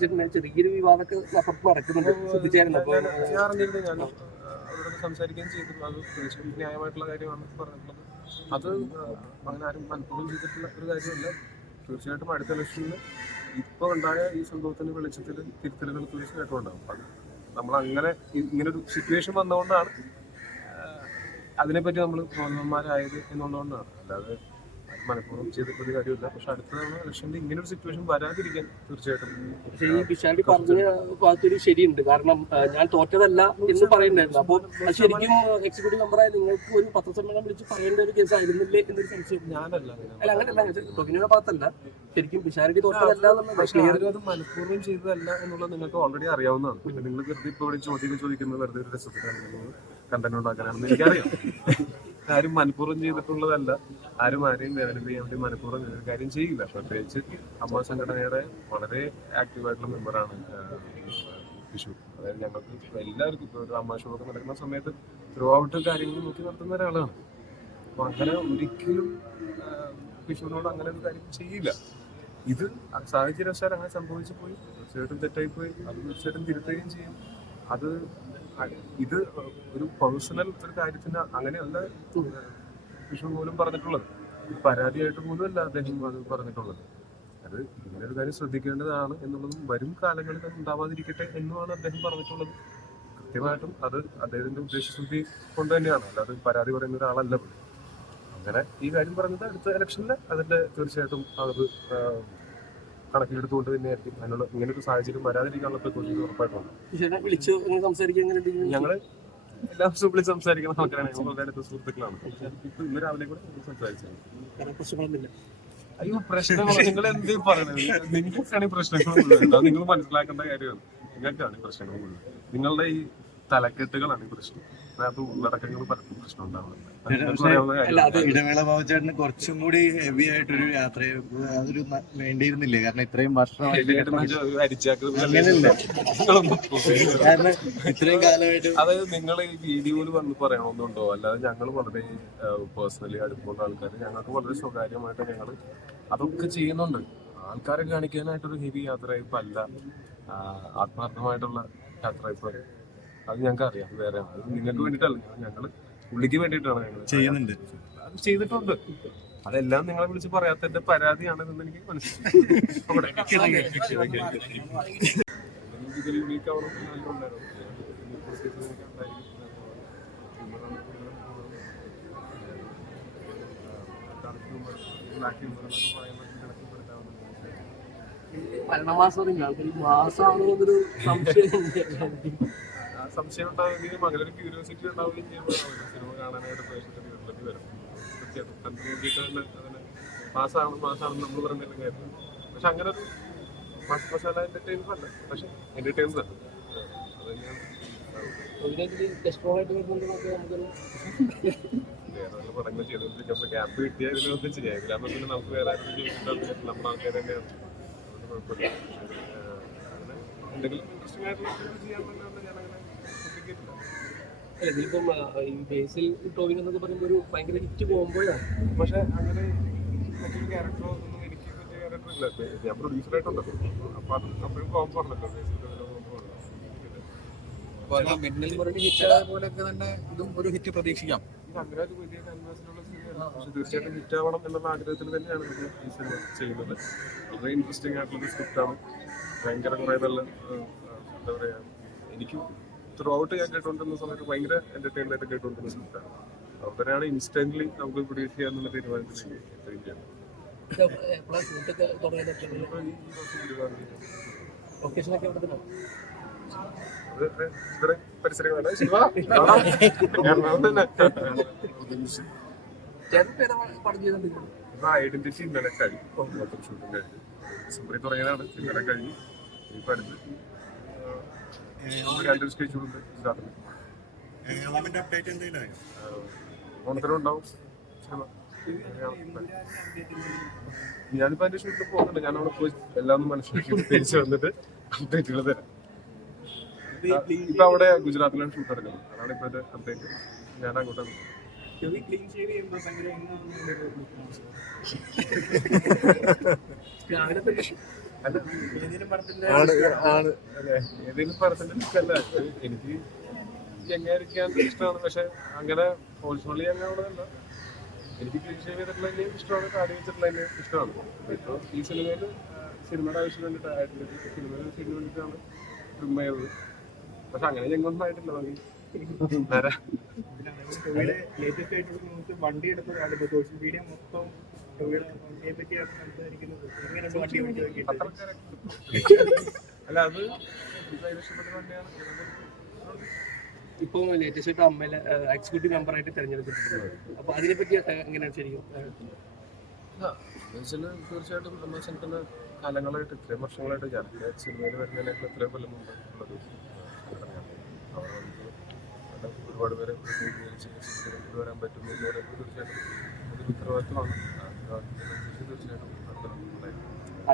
വെച്ചിട്ടുണ്ടെങ്കിൽ ചെറിയൊരു വിവാദമൊക്കെ അപ്പുറത്ത് നടക്കുന്നുണ്ട്. ശ്രദ്ധിച്ചായിരുന്നു. അപ്പോൾ അവരോട് സംസാരിക്കുകയും ചെയ്തു അത് തീർച്ചയായും ന്യായമായിട്ടുള്ള കാര്യമാണ് പറഞ്ഞിട്ടുള്ളത്. അത് അങ്ങനെ ആരും മനഃപൂർവം ചെയ്തിട്ടുള്ള ഒരു കാര്യമല്ല. തീർച്ചയായിട്ടും അടുത്ത ഇലക്ഷനിൽ ഇപ്പോൾ ഉണ്ടായ ഈ സംഭവത്തിന്റെ വെളിച്ചത്തിൽ തിരുത്തലുകൾ തീർച്ചയായിട്ടും ഉണ്ടാകും. അത് നമ്മൾ അങ്ങനെ ഇങ്ങനൊരു സിറ്റുവേഷൻ വന്നതുകൊണ്ടാണ് അതിനെപ്പറ്റി നമ്മൾ ബോധവന്മാരായത് എന്നുള്ളതുകൊണ്ടാണ്. അല്ലാതെ മനഃപൂർവം ചെയ്തിട്ടൊരു കാര്യമില്ല. പക്ഷെ അടുത്ത തവണ ഇലക്ഷനിൽ ഒരു സിറ്റുവേഷൻ വരാതിരിക്കാൻ തീർച്ചയായിട്ടും. ശരിയുണ്ട്. കാരണം ഞാൻ തോറ്റതല്ല എന്ന് പറയണ്ടായിരുന്നു അപ്പോൾ ശരിക്കും എക്സിക്യൂട്ടീവ് മെമ്പറായ നിങ്ങൾക്ക് ഒരു പത്രസമ്മേളനം വിളിച്ച് പറയേണ്ട ഒരു കേസ് ആയിരുന്നില്ലേ എന്നൊരു സംശയം. ഞാനല്ല അങ്ങനെ അല്ല അങ്ങനെയല്ല ടൊവിനോയുടെ ഭാഗത്തല്ല. ശരിക്കും തോറ്റതല്ല എന്നുള്ളത് മനഃപൂർവം ചെയ്തതല്ല എന്നുള്ളത് നിങ്ങൾക്ക് ഓൾറെഡി അറിയാവുന്നതാണ്. പിന്നെ നിങ്ങൾ വെറുതെ ഇപ്പോൾ ചോദ്യം ചോദിക്കുന്നത് വെറുതെ ഒരു രസത്തിലാണ് കണ്ടന്റ് ഉണ്ടാക്കാനാണെന്ന് എനിക്കറിയാം. ആരും മനഃപൂർവം ചെയ്തിട്ടുള്ളതല്ല. ആരും ആരെയും ഡെവലപ്പ് ചെയ്യാൻ വേണ്ടി മനഃപൂർവം ഒരു കാര്യം ചെയ്യില്ല. പ്രത്യേകിച്ച് അമ്മ സംഘടനയുടെ വളരെ ആക്റ്റീവായിട്ടുള്ള മെമ്പറാണ് വിഷു അതായത് ഞങ്ങൾക്ക് എല്ലാവർക്കും ഇപ്പോൾ ഒരു അമ്മ ഷോ ഒക്കെ നടക്കുന്ന സമയത്ത് ത്രൂ ഔട്ട് കാര്യങ്ങൾ നോക്കി നടത്തുന്ന ഒരാളാണ്. അപ്പൊ അങ്ങനെ ഒരിക്കലും വിഷുവിനോട് അങ്ങനെ ഒരു കാര്യം ചെയ്യില്ല. ഇത് സാഹചര്യവശാൽ അങ്ങനെ സംഭവിച്ചു പോയി. തീർച്ചയായിട്ടും തെറ്റായി പോയി. അത് തീർച്ചയായിട്ടും തിരുത്തുകയും ചെയ്യും. അത് ഇത് ഒരു പേഴ്സണൽ ഒരു കാര്യത്തിന് അങ്ങനെയല്ല വിഷു പോലും പറഞ്ഞിട്ടുള്ളത്. പരാതിയായിട്ട് പോലും അല്ല അദ്ദേഹം അത് പറഞ്ഞിട്ടുള്ളത്. അത് ഇങ്ങനെ ഒരു കാര്യം ശ്രദ്ധിക്കേണ്ടതാണ് എന്നുള്ളതും വരും കാലങ്ങളിൽ അത് ഉണ്ടാവാതിരിക്കട്ടെ എന്നുമാണ് അദ്ദേഹം പറഞ്ഞിട്ടുള്ളത്. കൃത്യമായിട്ടും അത് അദ്ദേഹത്തിന്റെ ഉദ്ദേശശുദ്ധി കൊണ്ട് തന്നെയാണ്. അല്ലാതെ പരാതി പറയുന്ന ഒരാളല്ല. അങ്ങനെ ഈ കാര്യം പറഞ്ഞത് അടുത്ത ഇലക്ഷനിൽ അതിന്റെ തീർച്ചയായിട്ടും അത് കണക്കിലെടുത്തുകൊണ്ട് തന്നെയായിരിക്കും. അതിനുള്ള ഇങ്ങനെ ഒരു സാഹചര്യം വരാതിരിക്കാനുള്ള പ്രിക്കോഷൻസ് ഉറപ്പായിട്ടുണ്ട്? ഞങ്ങൾ എല്ലാ ദിവസവും വിളിച്ച് സംസാരിക്കുന്ന ആൾക്കാരാണ്. ഞങ്ങൾ വളരെ അടുത്ത സുഹൃത്തുക്കളാണ്. ഇന്ന് രാവിലെ കൂടെ സംസാരിച്ചത്. അയ്യോ പ്രശ്നങ്ങൾ നിങ്ങൾ എന്ത് പറയണത്? നിങ്ങൾക്കാണ് ഈ അത് നിങ്ങൾ മനസ്സിലാക്കേണ്ട കാര്യമാണ്. നിങ്ങൾക്കാണ് ഈ പ്രശ്നങ്ങൾ നിങ്ങളുടെ ഈ തലക്കെട്ടുകളാണ് ഈ പ്രശ്നം. അതിനകത്ത് ഉള്ളടക്കങ്ങൾ പലർക്കും പ്രശ്നം ഉണ്ടാവുന്നുണ്ട്. ഇടവേള ബാബുചേട്ടന് കുറച്ചും കൂടി ഹെവി ആയിട്ടൊരു യാത്ര അതൊരു വേണ്ടിയിരുന്നില്ലേ? കാരണം ഇത്രയും വർഷം ഇത്രയും കാലമായിട്ട് അതായത് നിങ്ങൾ ഈ വീഡിയോയിൽ വന്ന് പറയണമെന്നുണ്ടോ? അല്ലാതെ ഞങ്ങൾ വളരെ പേഴ്സണലി അടുപ്പമുള്ള ആൾക്കാർ ഞങ്ങൾക്ക് വളരെ സ്വകാര്യമായിട്ട് ഞങ്ങൾ അതൊക്കെ ചെയ്യുന്നുണ്ട്. ആൾക്കാരെ കാണിക്കാനായിട്ടൊരു ഹെവി യാത്രയപ്പ് അല്ല ആത്മാർത്ഥമായിട്ടുള്ള യാത്ര യാത്രയപ്പ് അത് ഞങ്ങൾക്ക് അറിയാം. വേറെ അത് നിങ്ങൾക്ക് വേണ്ടിയിട്ടല്ല. ഞങ്ങൾ പുള്ളിക്ക് വേണ്ടിയിട്ടാണ് ഞങ്ങൾ ചെയ്യുന്നുണ്ട്. അത് ചെയ്തിട്ടുണ്ട്. അതെല്ലാം നിങ്ങളെ വിളിച്ച് പറയാത്തതിന്റെ പരാതിയാണെന്ന് എനിക്ക് മനസ്സിലായി. മരണമാസം ഒരു മാസമാണോ എന്നൊരു സംശയം സംശയം ഉണ്ടാകുമെങ്കിൽ ഒരു ക്യൂരിയോസിറ്റി ഉണ്ടാവുകയും ചെയ്യുമ്പോഴാണ് സിനിമ കാണാനായിട്ട് പ്രേക്ഷകർ വീട്ടിലേക്ക് വരും. തീർച്ചയായിട്ടും കണ്ടു നോക്കിയിട്ട് തന്നെ അതിന് മാസമാണ് മാസമാണെന്ന് നമ്മൾ പറഞ്ഞാലും കാര്യം പക്ഷെ അങ്ങനെ ഒരു മാസ മസാല എന്റർടൈൻസ് അല്ല. പക്ഷെ എന്റർടൈൻസ് അല്ല. അത് തന്നെയാണ് ടെസ്റ്റുകളായിട്ട് വരുന്നുണ്ടെന്നൊക്കെ നമുക്കൊരു വേറെ വല്ല പടങ്ങൾ ചെയ്തുകൊണ്ടിരിക്കുമ്പോൾ ഗ്യാപ്പ് കിട്ടിയാൽ ഇതിനൊന്നും ചെയ്യാം. ഇതിലാകുമ്പോൾ പിന്നെ നമുക്ക് വേറെ ആരും ചെയ്തിട്ടുണ്ടെങ്കിൽ നമ്മുടെ ആൾക്കാർ തന്നെയാണ്. അതുകൊണ്ട് കുഴപ്പമില്ല. ആ, അങ്ങനെ എന്തെങ്കിലും ഇൻട്രസ്റ്റിംഗ് ആയിട്ടുള്ള ഞാനങ്ങനെ ശ്രദ്ധിക്കില്ല ഇതിലിപ്പം ആ, ഈ ബേസിൽ ടോവിൻ എന്നൊക്കെ പറയുമ്പോൾ ഒരു ഭയങ്കര ഹിറ്റ് പോകുമ്പോഴാണ് പക്ഷെ അങ്ങനെ മറ്റൊരു ക്യാരക്ടറോ ഒന്നും എനിക്ക് പറ്റിയ ക്യാരക്ടർ ഇല്ല. ഇപ്പൊ ഞാൻ പ്രൊഡ്യൂസർ ആയിട്ടുണ്ടല്ലോ അപ്പൊ അത് അപ്പോഴും കോംഫോർട്ടല്ലോ മിന്നൽ മുരളി ഹിറ്റ് പോലെയൊക്കെ തന്നെ ഇതും ഒരു ഹിറ്റ് പ്രതീക്ഷിക്കാം. ക്യാൻവാസിനുള്ള പക്ഷെ തീർച്ചയായിട്ടും ഹിറ്റ് ആവണം എന്നുള്ള ആഗ്രഹത്തിൽ തന്നെയാണ് നമ്മൾ ഈ സിനിമ ചെയ്യുന്നത്. വളരെ ഇൻട്രസ്റ്റിംഗ് ആയിട്ടുള്ള സ്ക്രിപ്റ്റാണ് ഭയങ്കര കുറെ നല്ല എന്താ പറയാ എനിക്ക് ത്രൂ ഔട്ട് ഞാൻ കേട്ടുകൊണ്ടിരുന്ന സമയത്ത് ഭയങ്കര എന്റർടൈൻമെന്റ് ആയിട്ട് കേട്ടുകൊണ്ടിരുന്ന സമയത്താണ്. അവരാണ് ഇൻസ്റ്റന്റ്ലി നമുക്ക് പ്രൊഡ്യൂസ് ചെയ്യാന്നുള്ള തീരുമാനത്തിലേക്ക് ഇവിടെ ശിവ? എറണാകുളം തന്നെ ഐഡന്റിറ്റി ഇന്നലെ കഴിഞ്ഞു. ഷൂട്ടിംഗ് കഴിഞ്ഞു. ഡിസംബറിൽ തുടങ്ങിയതാണ്. ഇന്നലെ കഴിഞ്ഞു. ഇപ്പൊ അടുത്ത് രണ്ട് സ്കെച്ചുകൾ ഉണ്ട് ഗുജറാത്തിൽ അപ്ഡേറ്റ് എന്തെങ്കിലും ഓണത്തിനും ഉണ്ടാവും സിനിമ. ഞാനിപ്പോ അതിന്റെ ഷൂട്ടിൽ പോകുന്നുണ്ട്. ഞാൻ അവിടെ പോയി എല്ലാം മനസ്സിലാക്കി തിരിച്ചു വന്നിട്ട് അപ്ഡേറ്റുകൾ തരാം. ഇപ്പൊ അവിടെ ഗുജറാത്തിലാണ് ഷൂട്ട് നടക്കുന്നത്. അതാണ് ഇപ്പോഴത്തെ അപ്ഡേറ്റ് ഞാൻ അങ്ങോട്ടാണ് രാവിലെ ആണ് ആണ്. അതെ ഏതെങ്കിലും പടത്തിന്റെ ഇഷ്ടമല്ല. എനിക്ക് ഇഷ്ടമാണ് പക്ഷെ അങ്ങനെ ഫോഴ്സ്ഫുള്ളി അങ്ങനെയുള്ളതല്ല എനിക്ക് ക്ലീൻ ഷേവ് ചെയ്തിട്ടുള്ളതിനെയും ഇഷ്ടമാണ് താടി വെച്ചിട്ടുള്ളതിനെയും ഇഷ്ടമാണ്. ഇപ്പൊ ഈ സിനിമയിൽ സിനിമയുടെ ആവശ്യം വേണ്ടിയിട്ട് സിനിമയിൽ സിനിമ വേണ്ടിയിട്ടാണ് ട്രിം ചെയ്തത് പക്ഷെ അങ്ങനെ ഞങ്ങളൊന്നും ആയിട്ടില്ല ബാക്കി വണ്ടി എടുത്തതാണ് സോഷ്യൽ മീഡിയ മൊത്തം അല്ല അത് എനിക്ക് ഭയങ്കര ഇഷ്ടപ്പെട്ട വണ്ടിയാണ് ഇപ്പൊ ലേറ്റസ്റ്റ് ആയിട്ട് അമ്മയിലെ എക്സിക്യൂട്ടീവ് മെമ്പറായിട്ട് തെരഞ്ഞെടുക്കപ്പെട്ടിട്ടുള്ളത്. അപ്പൊ അതിനെപ്പറ്റി എങ്ങനെയാണ് ശരിക്കും? തീർച്ചയായിട്ടും നമ്മൾ ശരിക്കും കാലങ്ങളായിട്ട് ഇത്രയും വർഷങ്ങളായിട്ട് ഞാൻ സിനിമയിൽ വരുന്നതിനേക്കാൾ ഇത്രയും കൊല്ലം മുമ്പ് ഉള്ളത് ഒരുപാട് പേരെ കൊണ്ടുവരാൻ പറ്റുന്നു തീർച്ചയായിട്ടും അതൊരു ഉത്തരവാദിത്വമാണ്. ആ